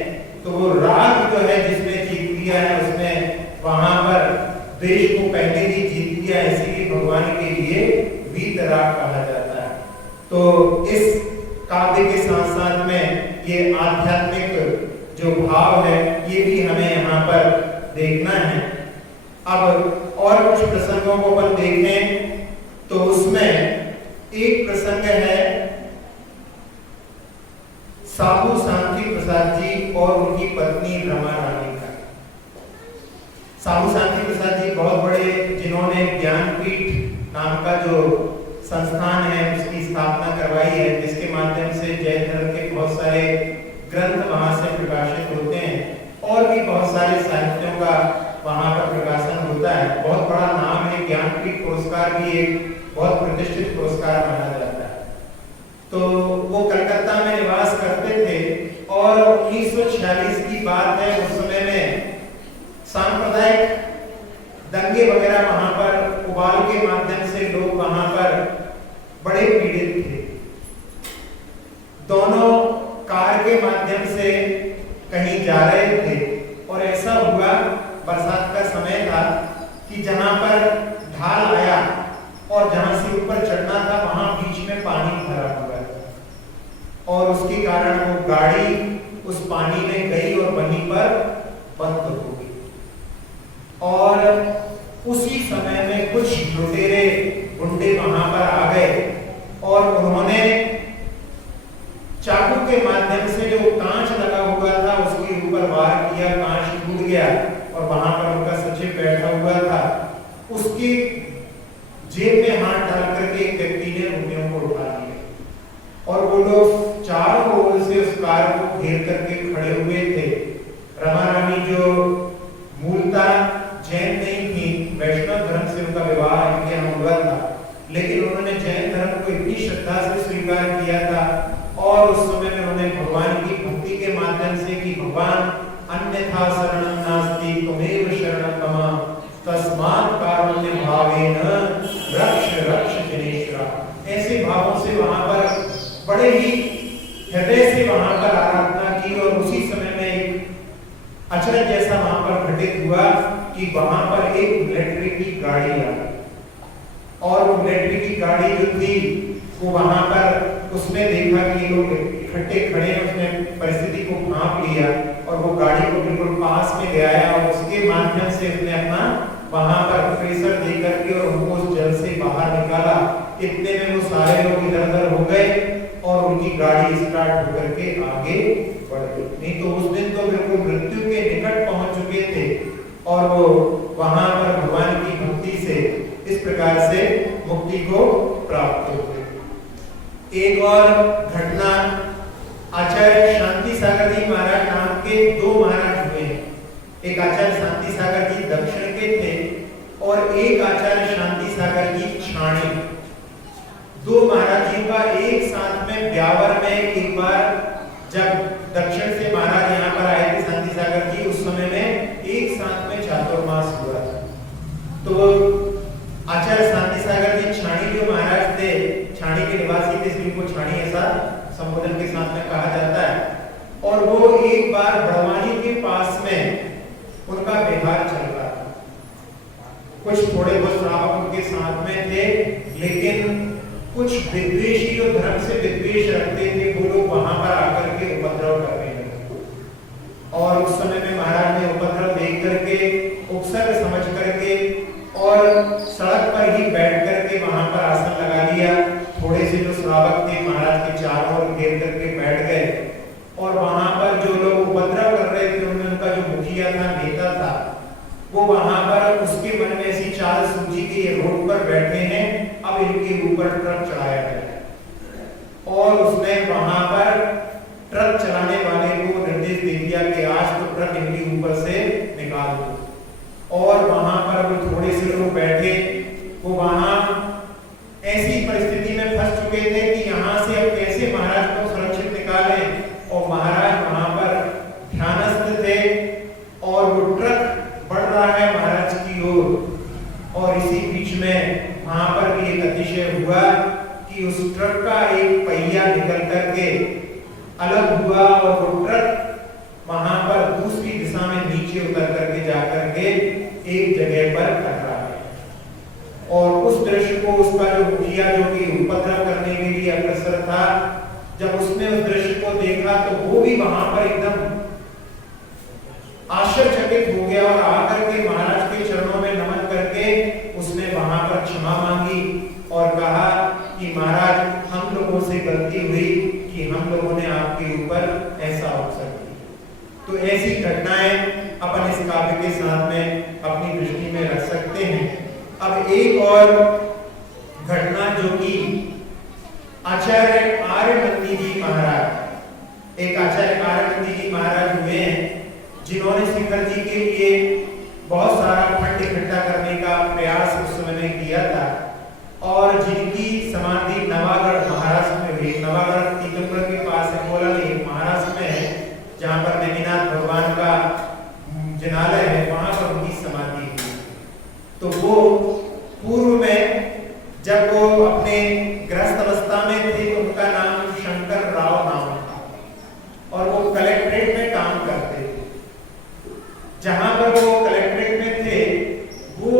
तो वो राग जो है जिसमें जीत लिया है उसने वहां पर द्वेष को पहले ही जीत लिया, इसीलिए भगवान के लिए वीतराग कहा जाता है। तो इस काव्य के साथ साथ में ये आध्यात्मिक जो भाव है ये भी हमें यहाँ पर देखना है। अब और कुछ प्रसंगों को अपन देखें तो उसमें एक प्रसंग है साधु शांति प्रसाद जी और उनकी पत्नी रमा रानी का। साधु शांति प्रसाद जी बहुत बड़े, जिन्होंने ज्ञानपीठ नाम का जो संस्थान है उसकी स्थापना करवाई है, जिसके माध्यम से जैन धर्म के बहुत सारे ग्रंथ वहां से प्रकाशित होते हैं। भी बहुत सारे साहित्यों का वहां पर प्रकाशन होता है। बहुत बड़ा नाम है, ज्ञानपीठ पुरस्कार भी एक बहुत प्रतिष्ठित पुरस्कार माना जाता है। तो वो कलकत्ता में निवास करते थे और 1946 की बात है। उस समय में सांप्रदायिक दंगे वगैरह वहां पर उबाल के माध्यम से लोग वहां पर बड़े पीड़ित थे। दोनों कार के माध्यम से कहीं जा रहे थे और ऐसा हुआ, बरसात का समय था, कि जहां पर ढाल आया और जहां से ऊपर चढ़ना था वहां बीच में पानी भरा हुआ था और उसके कारण वो गाड़ी उस पानी में गई और वहीं पर बंद हो गई। और उसी समय में कुछ लुटेरे गुंडे वहां पर आ गए और उन्होंने चाकू के माध्यम से जो कांच लगा हुआ था उसके ऊपर वार किया। कांच टूट गया और वहां पर उनका सचिव बैठा हुआ था। उसकी जेब में हाथ डाल करके एक व्यक्ति ने रुपयों को उठा लिया और वो लोग चारों ओर से उस कार को घेर करके खड़े हुए थे। रमा रानी जो मूलतः जैन नहीं थी, वैष्णव धर्म से उनका विवाह इनके यहाँ हुआ था, लेकिन उन्होंने जैन धर्म को इतनी श्रद्धा से स्वीकार किया था और उस समय में उन्होंने भगवान की भक्ति के माध्यम से कि भगवान अन्यथा शरणं नास्ति त्वमेव शरणं मम तस्मात् कारुण्य भावेन रक्ष रक्ष जनेश्वर, ऐसे भावों से वहां पर बड़े ही हृदय से वहां पर आराधना की। और उसी समय में एक अचरज जैसा वहां पर घटित हुआ कि वहां पर एक मिलिट्री की गाड़ी आई और वो मिलिट्री की गाड़ी जो थी वो वहां पर उसने देखा कि लोग इकट्ठे खड़े हैं, उसने परिस्थिति को भांप लिया और वो गाड़ी को बिल्कुल पास में ले आया और उसके माध्यम से उसने अपना वहां पर प्रेशर दे करके और उनको उस जल से बाहर निकाला। इतने में वो सारे लोग इधर उधर हो गए और उनकी गाड़ी स्टार्ट होकर के आगे बढ़ गई। नहीं तो उस दिन तो बिल्कुल मृत्यु के निकट पहुंच चुके थे और वो वहां पर भगवान की भक्ति से इस प्रकार से मुक्ति को प्राप्त हुए। एक और घटना, आचार्य शांति सागर जी महाराज नाम के दो महाराज हुए हैं। एक आचार्य शांति सागर जी दक्षिण के थे और एक आचार्य शांति सागर जी छाणी। दो महाराजियों का एक साथ में ब्यावर में एक बार जब दक्षिण से महाराज यहाँ पर आए थे शांति सागर जी, उस समय में एक साथ में चातुर्मास हुआ था। तो आचार्य शांति सागर जी छाणी जो महाराज थे, छाणी के निवासी थे, इसलिए उनको छाणी ऐसा संबोधन के साथ में कहा जाता है। और वो एक बार बड़वानी के पास में उनका विहार चल रहा था। कुछ थोड़े बहुत श्रावक उनके साथ में थे, लेकिन कुछ विद्वेषी जो धर्म से विद्वेष रखते थे वो लोग वहां पर आकर के उपद्रव करने लगे। और उस समय में महाराज ने उपद्रव देख करके उपसर्ग समझ करके और सड़क पर ही बैठ करके वहां पर आसन लगा लिया। थोड़े से जो श्रावक थे महाराज के चारों ओर घेर करके बैठ गए और वहां पर जो लोग उपद्रव कर रहे थे उनमें उनका जो मुखिया था, नेता था, वो वहां पर उसके मन में ऐसी चाल सूझी कि ये रोड पर बैठे हैं, अब इनके ऊपर ट्रक चढ़ाया जाए। और उसने वहां पर ट्रक चलाने वाले को निर्देश दे दिया कि आज तो ट्रक इनके ऊपर से निकाल दो। और वहां पर वो थोड़े से लोग बैठे, वो वहां ऐसी परिस्थिति में फंस चुके थे कि यहाँ से अब कैसे महाराज को सुरक्षित निकालें। और महाराज वहां पर ध्यानस्थ थे और वो ट्रक बढ़ रहा है महाराज की ओर। और इसी बीच में वहां पर भी एक अतिशय हुआ कि उस ट्रक का एक पहिया निकल करके अलग हुआ और वो ट्रक वहां पर दूसरी दिशा में नीचे उतर करके जाकर के एक जगह पर टकरा गया। और उस दृश्य को उसका जो मुखिया जो कि उपद्रव करने के लिए अग्रसर था, जब उसने उस दृश्य को देखा तो वो भी वहां पर एकदम आश्चर्यचकित हो गया और आकर के महाराज के चरणों में नमन करके उसने वहां पर क्षमा मांगी और कहा कि महाराज हम लोगों से गलती हुई कि हम लोगों ने आपके ऊपर ऐसा अवसर दिया। तो ऐसी घटनाएं अपन इस काव्य के साथ में अपनी दृष्टि में रख सकते हैं। अब एक और घटना जो कि आचार्य आर्यनंदी जी महाराज, एक आचार्य आर्यनंदी जी महाराज हुए हैं जिन्होंने शिखर जी के लिए बहुत सारा फंड इकट्ठा करने का प्रयास उस समय में किया था और जिनकी समाधि नवागढ़ महाराष्ट्र में हुई। नवागढ़ तीतुमगढ़ के पास है, बोला नहीं, महाराष्ट्र में है, जहाँ पर नेमिनाथ भगवान का जिनालय है, वहां पर उनकी समाधि हुई। तो वो पूर्व में जब वो अपने गृहस्थ अवस्था में थे तो उनका नाम शंकर राव नाम था और वो कलेक्ट्रेट में काम करते थे। जहां पर वो कलेक्ट्रेट में थे वो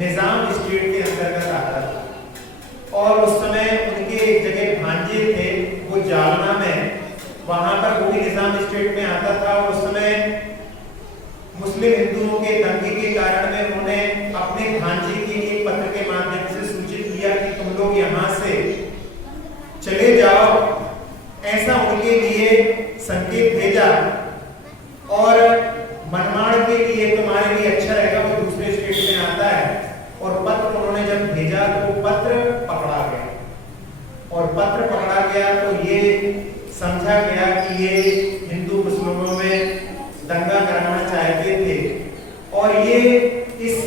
निजाम स्टेट के अंतर्गत आता था और उस समय उनके एक जगह भांजे थे, वो जालना में, वहां पर वो भी निजाम स्टेट में आता था और उस समय मुस्लिम हिंदुओं के दंगे के कारण में उन्होंने अपने भांजे के लिए पत्र के माध्यम से सूचित किया कि तुम लोग यहाँ से चले जाओ, ऐसा उनके लिए संकेत भेजा और मनमाड़ के लिए तुम्हारे लिए अच्छा रहेगा, वो दूसरे स्टेट में आता है। और पत्र उन्होंने जब भेजा तो पत्र पकड़ा गया और पत्र पकड़ा गया तो ये समझा गया कि ये हिंदू मुस्लिमों में दंगा कराना चाहते थे और ये इस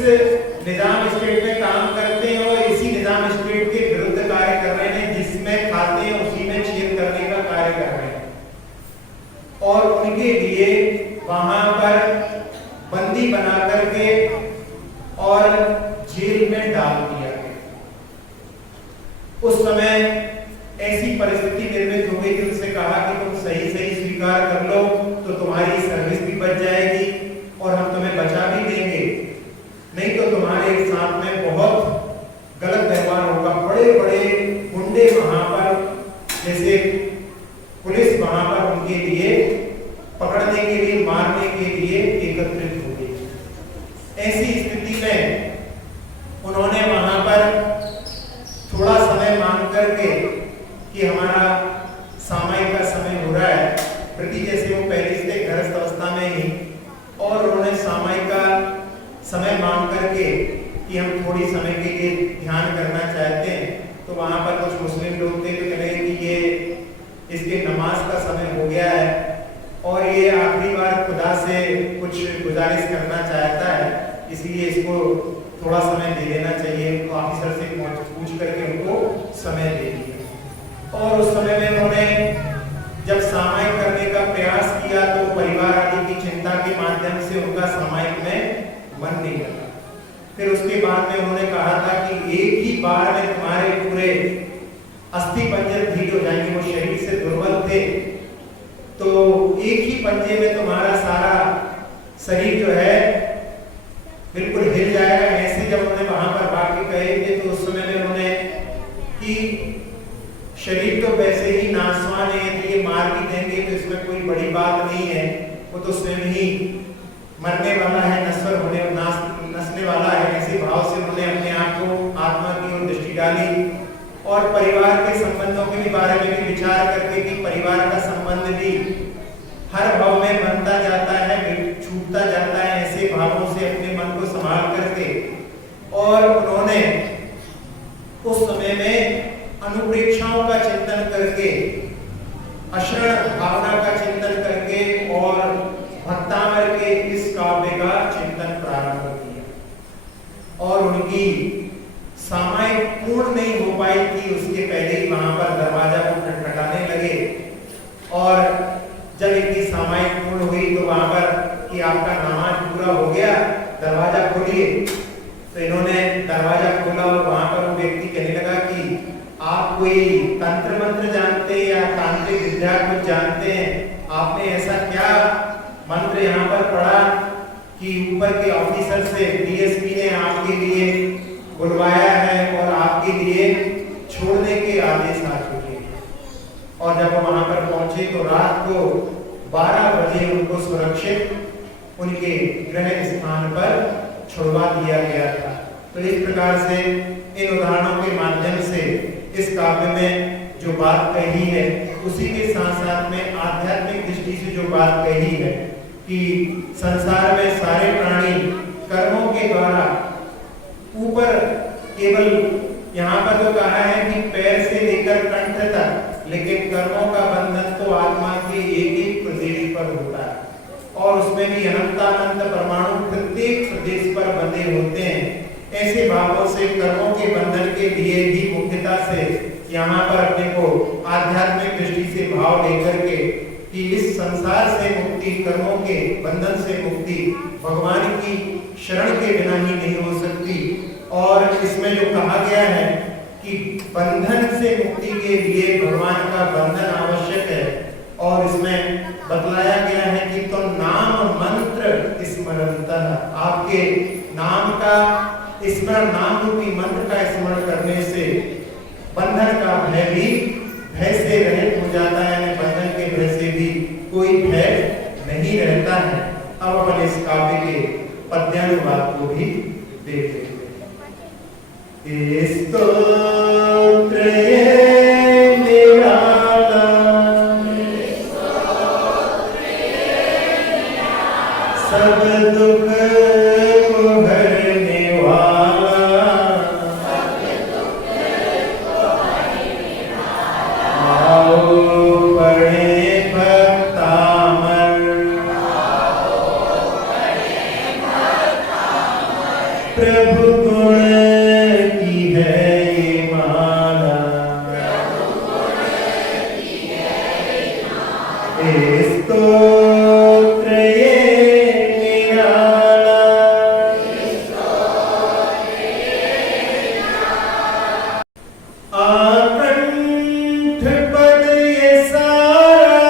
निजाम स्टेट में काम करते हैं और इसी निजाम स्टेट के विरुद्ध कार्य कर रहे हैं, जिसमें खाते हैं उसी में छेद करने का कार्य कर रहे हैं और उनके लिए वहां पर बंदी बना करके और जेल में डाल दिया गया। उस समय ऐसी परिस्थिति निर्मित हो गई कि उनसे कहा कि तुम सही सही स्वीकार कर लो तो तुम्हारी सर्विस भी बच जाएगी और हम तुम्हें बचा भी देंगे, नहीं तो तुम्हारे साथ में बहुत गलत व्यवहार होगा। बड़े बड़े गुंडे वहां पर, जैसे पुलिस वहां पर उनके लिए पकड़ने के लिए, मारने के लिए एकत्रित हो गई। ऐसी स्थिति में उन्होंने वहां पर थोड़ा समय मांग करके कि हमारा सामायिक का समय हो रहा है, प्रति जैसे वो पहले से गृहस्थ अवस्था में ही, और उन्होंने सामायिक का समय मांग करके कि हम थोड़ी समय के लिए ध्यान करना चाहते हैं। तो वहां पर कुछ मुस्लिम लोग थे तो कहे कि ये इसके नमाज का समय हो गया है और ये आखिरी बार खुदा से कुछ गुजारिश करना चाहता है, इसलिए इसको थोड़ा समय दे देना चाहिए। तो ऑफिसर से पूछ करके उनको समय दे दिया और उस समय में उन्होंने जब सामायिक करने का प्रयास किया तो परिवार आदि की चिंता के माध्यम से उनका सामायिक में मन नहीं लगा। फिर उसके बाद में उन्होंने कहा था कि एक ही बार में तुम्हारे पूरे अस्थि पंजर ढील हो जाएंगे, वो शरीर से दुर्बल थे तो एक ही पंजे में तुम्हारा सारा शरीर जो है बिल्कुल हिल जाएगा। ऐसे जब उन्होंने वहां पर वाक्य कहे थे तो उस समय में उन्होंने कि शरीर तो वैसे ही नासवान है, तो ये मार भी देंगे तो इसमें कोई बड़ी बात नहीं है, वो तो स्वयं ही मरने वाला है, नश्वर होने नसने वाला है। ऐसे भाव से उन्होंने अपने आप को आत्मा की ओर दृष्टि डाली और परिवार के संबंधों के भी बारे में भी विचार करके कि परिवार का संबंध भी हर भाव में बनता जाता है, छूटता जाता है, ऐसे भावों से अपने मन को संभाल करके और उन्होंने उस समय में अनुप्रेक्षाओं का चिंतन करके, अशरण भावना का चिंतन करके और भक्तामर के इस काव्य का चिंतन प्रारंभ किया और उनकी सामायिक पूर्ण नहीं हो पाई थी उसके पहले ही वहां पर दरवाजा को खटखटाने लगे और जब इनकी सामायिक पूर्ण हुई तो वहां पर कि आपका नमाज पूरा हो गया, दरवाजा खोलिए। तो इन्होंने दरवाजा खोला और वहां पर वो व्यक्ति कहने लगा कि आप कोई तंत्र मंत्र जानते हैं या तांत्रिक विद्या कुछ जानते हैं, आपने ऐसा क्या मंत्र यहाँ पर पढ़ा कि ऊपर के ऑफिसर से डीएसपी ने आपके लिए बुलवाया है और आपके लिए छोड़ने के आदेश आ चुके हैं। और जब वो वहां पर पहुंचे तो रात को 12 बजे उनको सुरक्षित उनके गृह स्थान पर छुड़वा दिया गया था। तो इस प्रकार से इन उदाहरणों के माध्यम से इस काव्य में जो बात कही है उसी के साथ साथ में आध्यात्मिक दृष्टि से जो बात कही है कि संसार में सारे प्राणी कर्मों के द्वारा ऊपर केवल यहाँ पर तो कहा है कि पैर से लेकर कंठ तक, लेकिन कर्मों का बंधन तो आत्मा के एक एक प्रदेश पर होता है और उसमें भी अनंतानंत परमाणु प्रत्येक प्रदेश पर बंधे होते हैं। ऐसे भावों से कर्मों के बंधन के लिए भी मुख्यता से यहाँ पर अपने को आध्यात्मिक दृष्टि से भाव लेकर के कि इस संसार से मुक्ति, कर्मों के बंधन से मुक्ति भगवान की शरण के बिना ही नहीं हो सकती। और इसमें जो कहा गया है कि बंधन से मुक्ति के लिए भगवान का बंधन आवश्यक है, और इसमें बतलाया गया है कि तो नाम मंत्र स्मरणतः, आपके नाम का स्मरण, नाम रूपी मंत्र का स्मरण करने से बंधन का भय भी भय से रहित हो जाता है, यानी बंधन के भय से भी कोई भय नहीं रहता है। अब अपन इस काव्य के पद्यानुवाद को भी देख लेते हैं। स्तोत्र निराला, सब दुख को हरने वाला, आओ पढ़े भक्तामर, प्रभु गुण की है ये माला, स्तोत्र ये निराला, आकंठ पद ये सारा,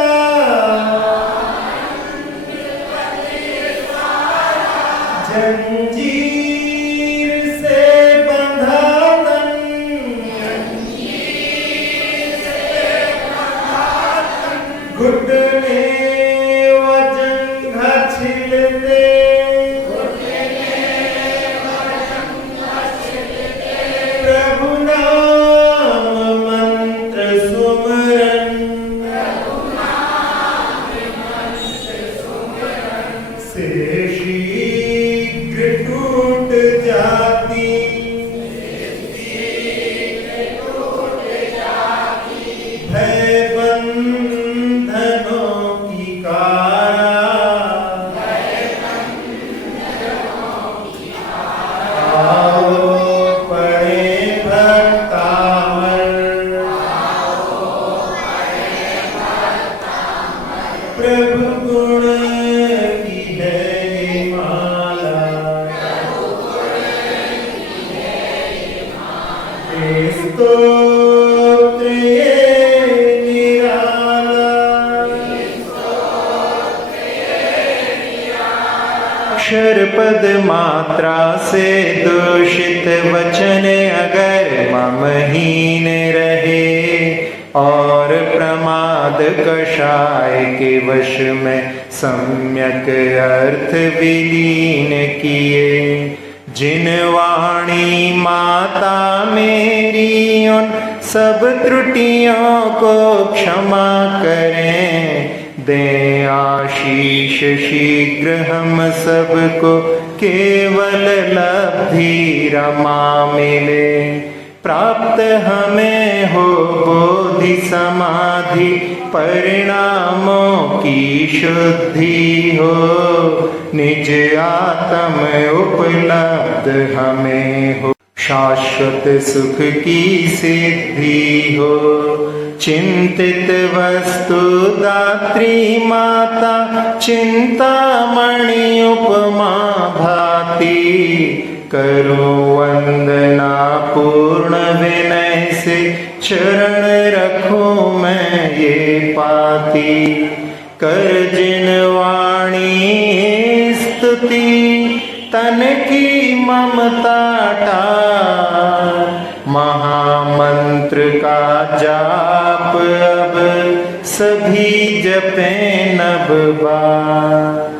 जंजीर से बंधा तन, घुटने वजंघा छिलते, प्रभु नाम मंत्र सुमरन, से शीघ्र टूट जाती, भय बंधनों की कारा, आओ पढ़े भक्तामर, प्रभु गुण की है ये माला, स्तोत्र ये निराला, अक्षर पद मात्रा से दूषित वचन अगर ममहीन रहे, और प्रमाद कषाय के वश में सम्यक अर्थ विलीन किए, जिन वाणी माता मेरी उन सब त्रुटियों को क्षमा करें, दें आशीष शीघ्र हम सबको केवल लब्धि रमा मिले, प्राप्त हमें हो बोधि समाधि परिणामों की शुद्धि हो, निज आत्म उपलब्ध हमें हो, शाश्वत सुख की सिद्धि हो, चिंतित वस्तु दात्री माता चिंतामणि उपमा भाती, करो वंदना पूर्ण विनय से चरण रखूं मैं ये पाती, कर जिन वाणी स्तुति तन की ममता टार, महामंत्र का जाप अब सभी जपें नभ बार।